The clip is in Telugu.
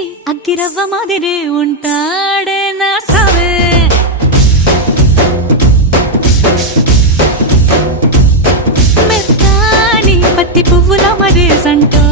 చేతికి అగ్గిరవ్వ మాదిరే ఉంటాడే నా సావే మెత్తాని పత్తి పువ్వుల మరే సంటో